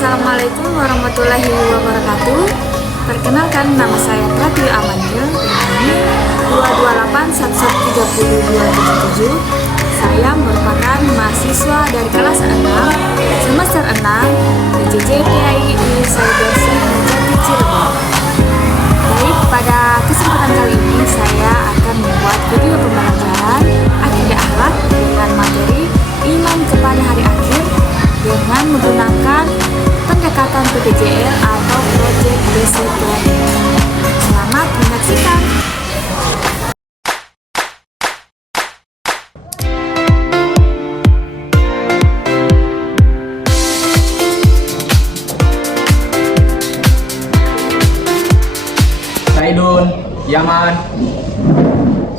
Assalamualaikum warahmatullahi wabarakatuh. Perkenalkan, nama saya Pratiwi Amanil NIM 228113277. Saya merupakan mahasiswa dari kelas 6 semester 6 PJJ PAI Cyber Jati Cirebon. Baik, pada kesempatan kali ini saya akan membuat video pembelajaran akidah akhlak dengan materi iman kepada hari akhir dengan menggunakan pendekatan PBJL atau Project Based Learning. Selamat menyaksikan. Saidun, Yaman,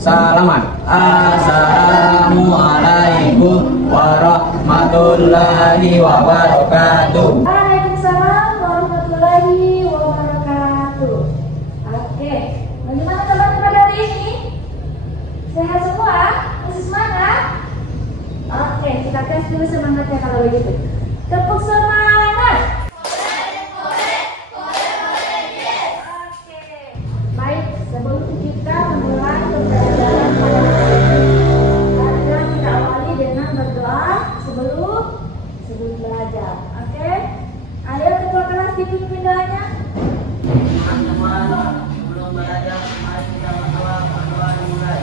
Salaman. Assalamualaikum warahmatullahi wabarakatuh. Waalaikumsalam warahmatullahi wabarakatuh. Oke, bagaimana teman-teman hari ini? Sehat semua? Masih semangat? Oke, kita tes dulu semangatnya kalau begitu. Tepuk semangat. Baik, sebelum kita memulai pembelajaran pada hari ini, mari kita awali dengan berdoa sebelum belajar. Oke? Ayo ketua kelas dipimpin doanya. Teman-teman, sebelum belajar, mari kita berdoa. Berdoa dimulai.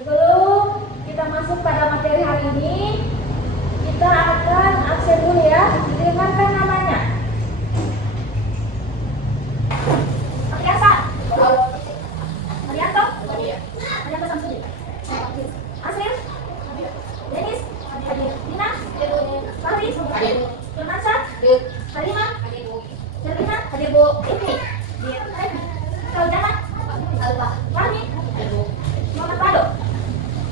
Sebelum kita masuk pada materi hari ini, kita akan absen dulu ya. Dengarkan namanya. Ariasa. Arianto. Arianto Samsudi. Asril. Denis. Dina. Fahri. Firmansyah. Halimah. Serlina. Ibni. Jaman. Fahmi. Muhammad Pado.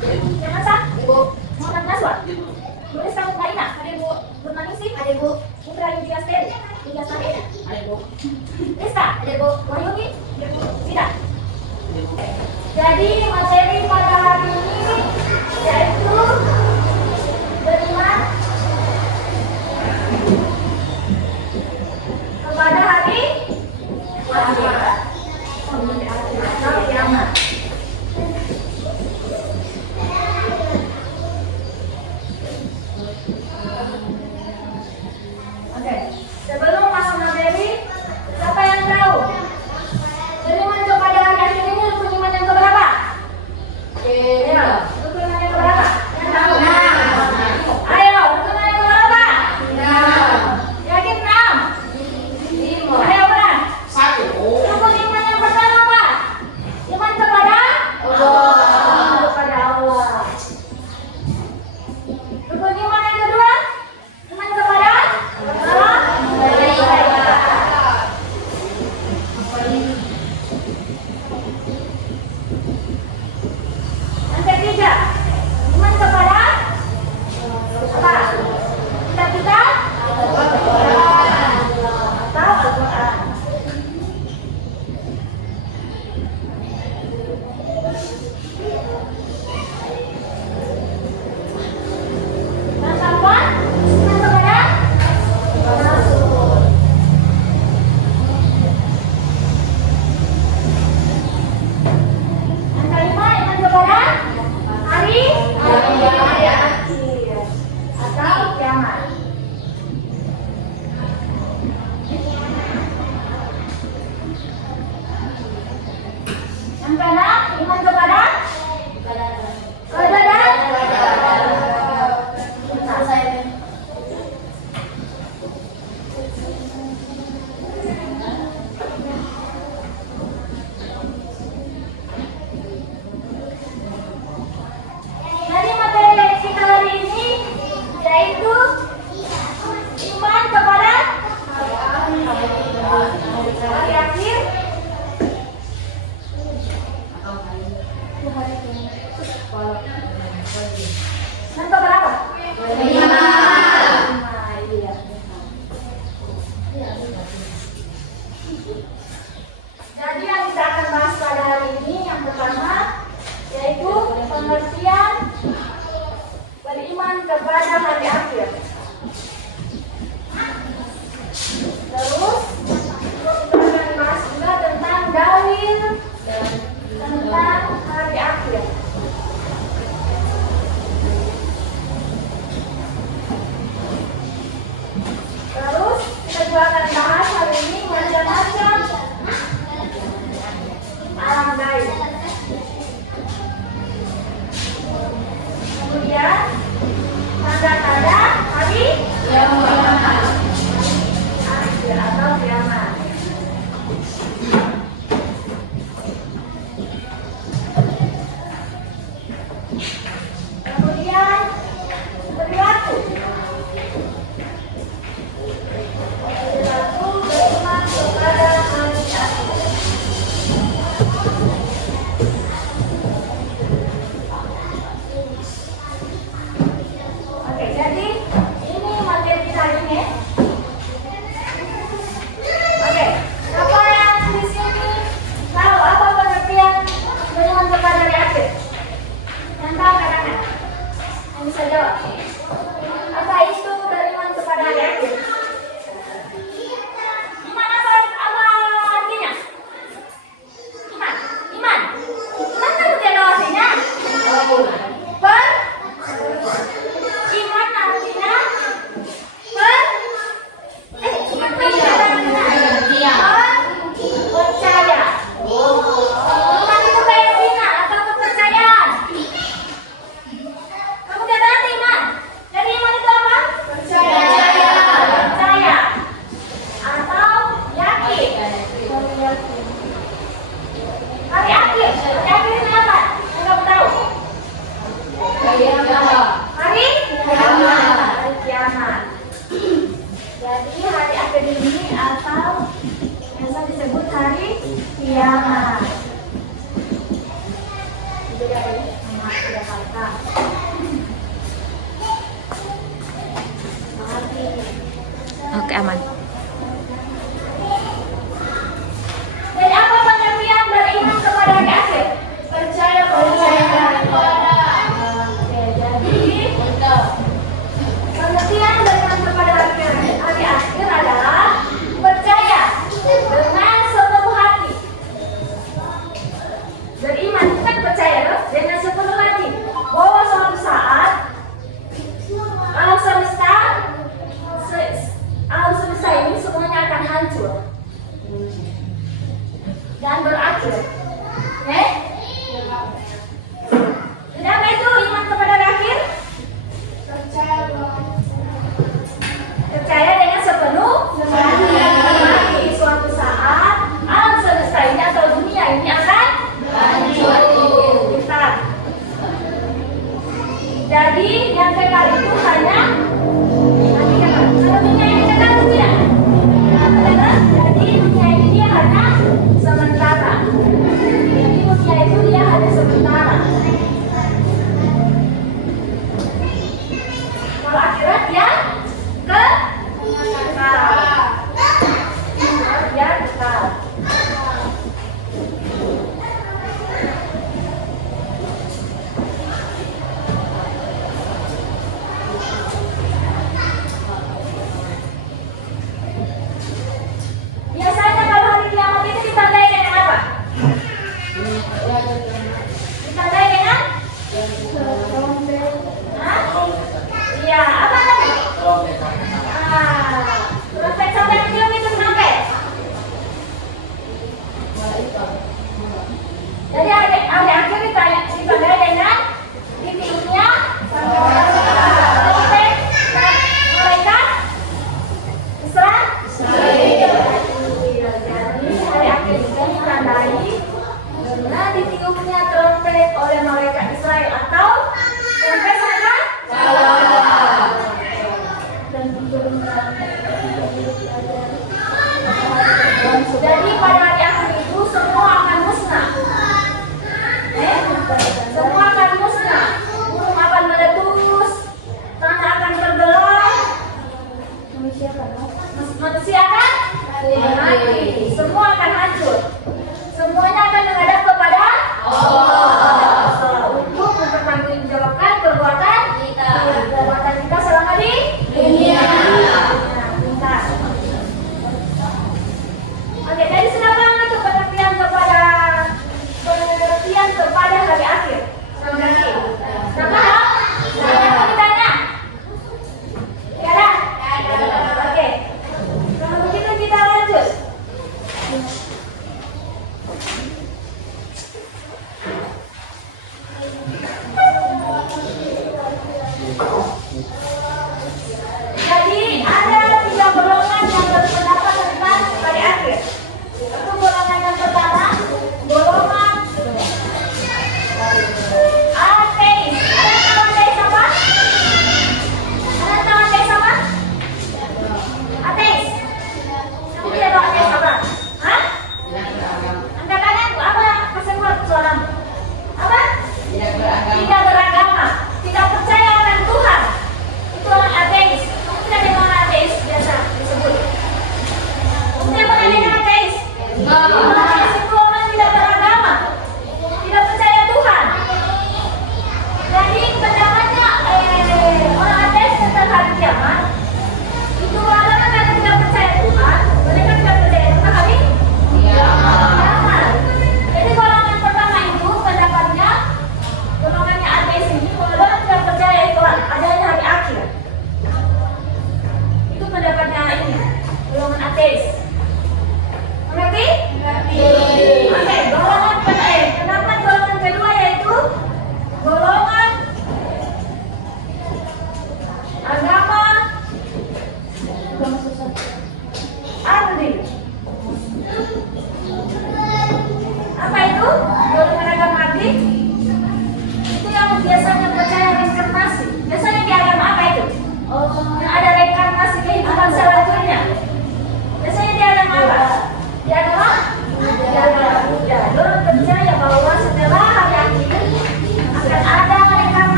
Firmansyah. Muhammad Naswa. Nulis Kamu Kaina. Nurmaningsih. Putra Yudhya Steri. Yudhya Steri. Rizka. Wahyuni. Sida. Jadi materi pada hari ini yaitu beriman kepada hari akhirat. Kiamat. Oke, sebelum masuk materi, siapa yang tahu beriman kepada hari akhir ini rukun iman yang keberapa? Ya, rukun iman yang keberapa? Yang tahu? Jadi yang kita akan bahas pada hari ini yang pertama yaitu pengertian beriman kepada hari akhir. Terus kita akan bahas juga tentang dalil tentang hari akhir. Terus kita juga akan bahas hari ini macam-macam alam gaib. Kemudian tanda-tanda hari kiamat atau kiamat. Kemudian perilaku beriman kepada hari akhir. Oke, jadi ini materi kita hari ini. Oke, siapa yang di sini tahu apa pengertian beriman kepada hari akhir? Yang tahu kadang-kadang? Yang bisa jawab. Apa itu beriman kepada hari akhir? Iman apa artinya? Iman. Iman kan tidak ada artinya. Iman artinya percaya. Iman itu keyakinan atau kepercayaan. Kamu tidak tahu iman. Jadi iman itu apa? Percaya. Percaya atau yakin. Hari akhir. Hari akhir itu apa? Enggak tahu. Hari kiamat. Hari kiamat. Jadi hari akhir ini atau biasa disebut hari kiamat. Jadi apa ini? Tidak kata. Oke, aman. Jadi apa pengertian beriman kepada hari akhir? Percaya kepada. Oke, jadi pengertian beriman kepada hari akhir adalah percaya dengan sepenuh hati. Beriman itu kan percaya loh, dengan sepenuh hati bahwa suatu saat alam semesta ini semuanya akan hancur dan berakhir. Oke? Jadi apa itu iman kepada hari akhir? Percaya dengan sepenuh hati suatu saat alam semesta ini atau dunia ini akan hancur. Jadi yang kekal itu hanya kalau dunia ini kekal itu tidak. Jadi dunia ini hanya sementara.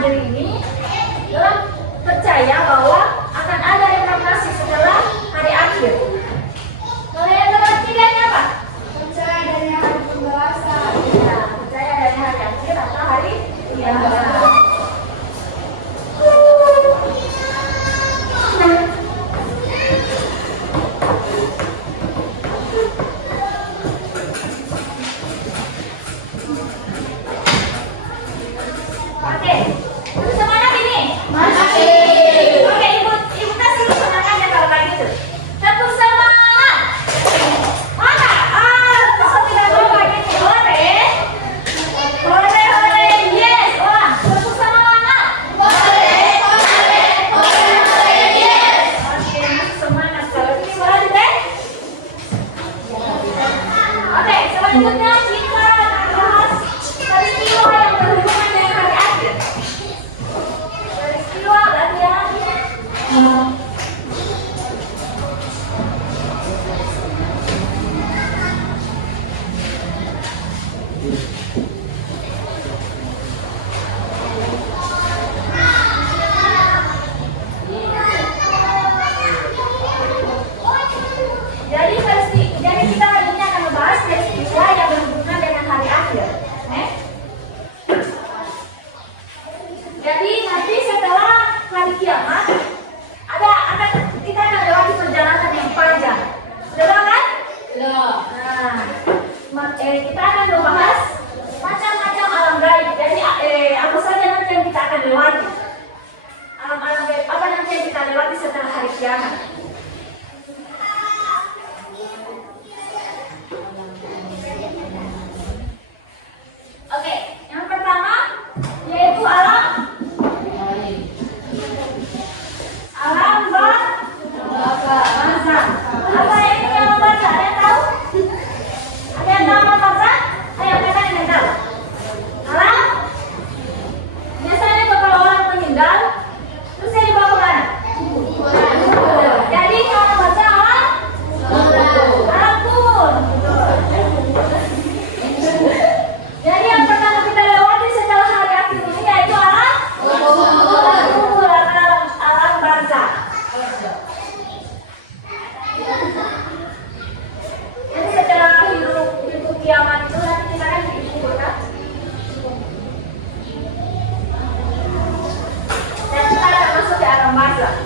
hadir ini dalam percaya bahwa akan ada reformasi setelah hari akhir. Kalau yang nomor 3 ini apa? Percaya adanya hari pembalasan. Ya, percaya adanya hari akhir atau hari pembalasan. Oke, terus semangat ini? Masih. Oke, ibu kasih semangatnya kalau kayak gitu. Tepuk semangat. Mana? Masa tidak mau kayak gitu? Boleh? Boleh, yes. Wah, tepuk semangat. Boleh, yes. Oke, masih semangat kalau ini boleh deh. Oke, selanjutnya kita akan bahas peristiwa yang berhubungan dengan hari akhir. Peristiwa berarti ya. Jadi kita hari ini akan membahas peristiwa yang berhubungan dengan hari akhir. Jadi nanti setelah hari kiamat kita akan lewati perjalanan yang panjang. Sudah kan? Nah, kita akan membahas macam-macam alam gaib. Jadi apa saja nanti yang kita akan lewati. Alam gaib apa nanti yang kita lewati setelah hari kiamat? Oke, yang pertama yaitu alam barzakh. Apa itu yang barzakh? Ada yang tahu? Ada yang tahu alam barzakh? Ayo katakan yang tahu. Alam biasanya itu kalau orang meninggal terus dia dibawa ke mana? Jadi alam barzakh alam kubur. Jadi yang pertama kita lewati setelah hari akhir ini yaitu alam kubur atau alam barzakh. Jadi setelah hidup kiamat itu nanti kita kan dikubur kan? Dan kita akan masuk ke alam barzakh.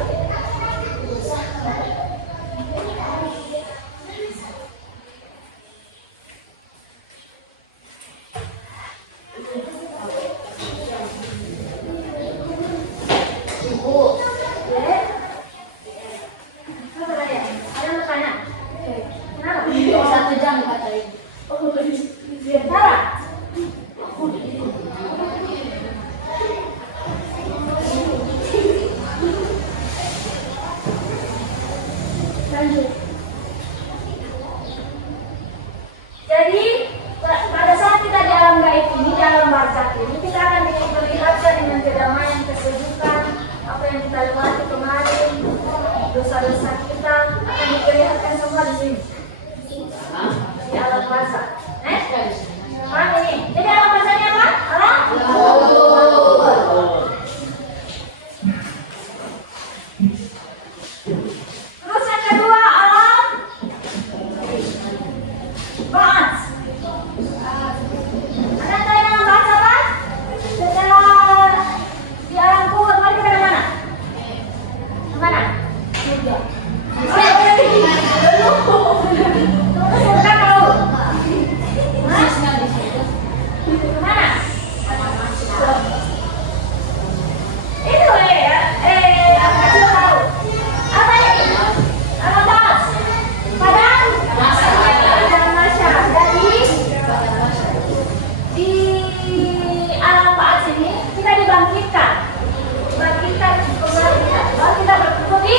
Jadi pada saat kita di alam gaib ini, di alam barzakh ini, kita akan diperlihatkan dengan kedamaian, kesejukan, apa yang kita lewati kemarin, dosa-dosa kita akan diperlihatkan semua di sini. Di alam barzakh. Paham ini? Jadi alam barzakh apa? Alam terus yang kedua alam ba'ats. Ada tahu yang ba'ats apa? Setelah di alam kubur mari kita ke mana? Kemana? Surga. Surga kalau kemana? Itu aku kecil tahu. Apa ini? Alam ba'ats. Padang mahsyar. Jadi di alam ba'ats ini kita dibangkitkan kembali kita berkumpul di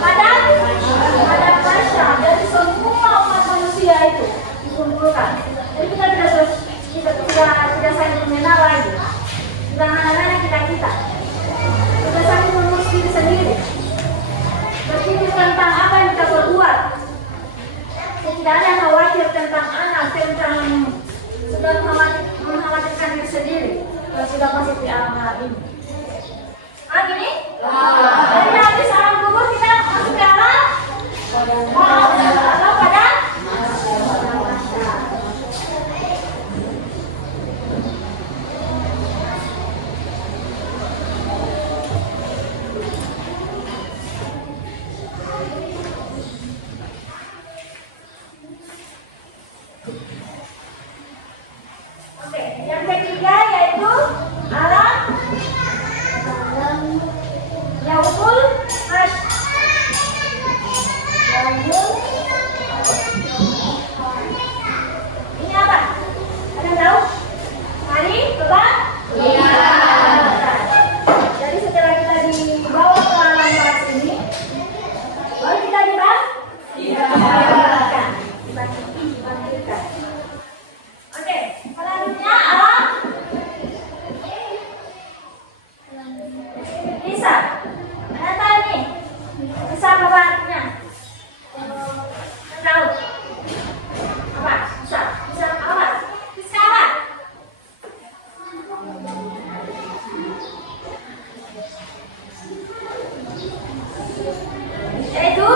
padang mahsyar. Jadi semua umat manusia itu dikumpulkan. Jadi kita tidak saling mengenal lagi. Sudah anak-anak kita. Sudah saling mengurus diri sendiri. Berpikir tentang apa yang kita perbuat. Tidak ada yang khawatir tentang anak, tentang sudah mengkhawatirkan diri sendiri. sudah positif alam ini. Ah gini? Jadi habis alam kubur kita masuk ke alam atau pada Oke, yang ketiga yaitu alam yaumul ini apa? Ada tahu? Hari kebang? Iya. Jadi setelah kita dibawa ke alam kelas ini, baru kita dibangkitkan. Dibangkitkan. Oke, selanjutnya alam hisab. Ada tahu nih? Hisab apa artinya? Tahu? Apa? Hisab. Hisab apa? Hisab apa? Yaitu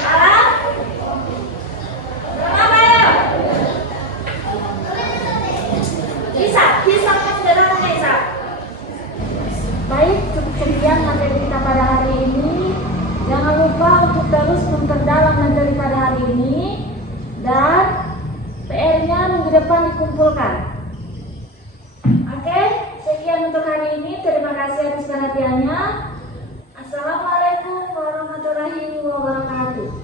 alam apa ya? Hisab. Hisab yang sederhana hisab. Baik, cukup sekian materi kita pada hari ini. Jangan lupa untuk terus memperdalam materi pada hari ini dan PR-nya minggu depan dikumpulkan. Oke, sekian untuk hari ini. Terima kasih atas perhatiannya. Assalamualaikum warahmatullahi wabarakatuh.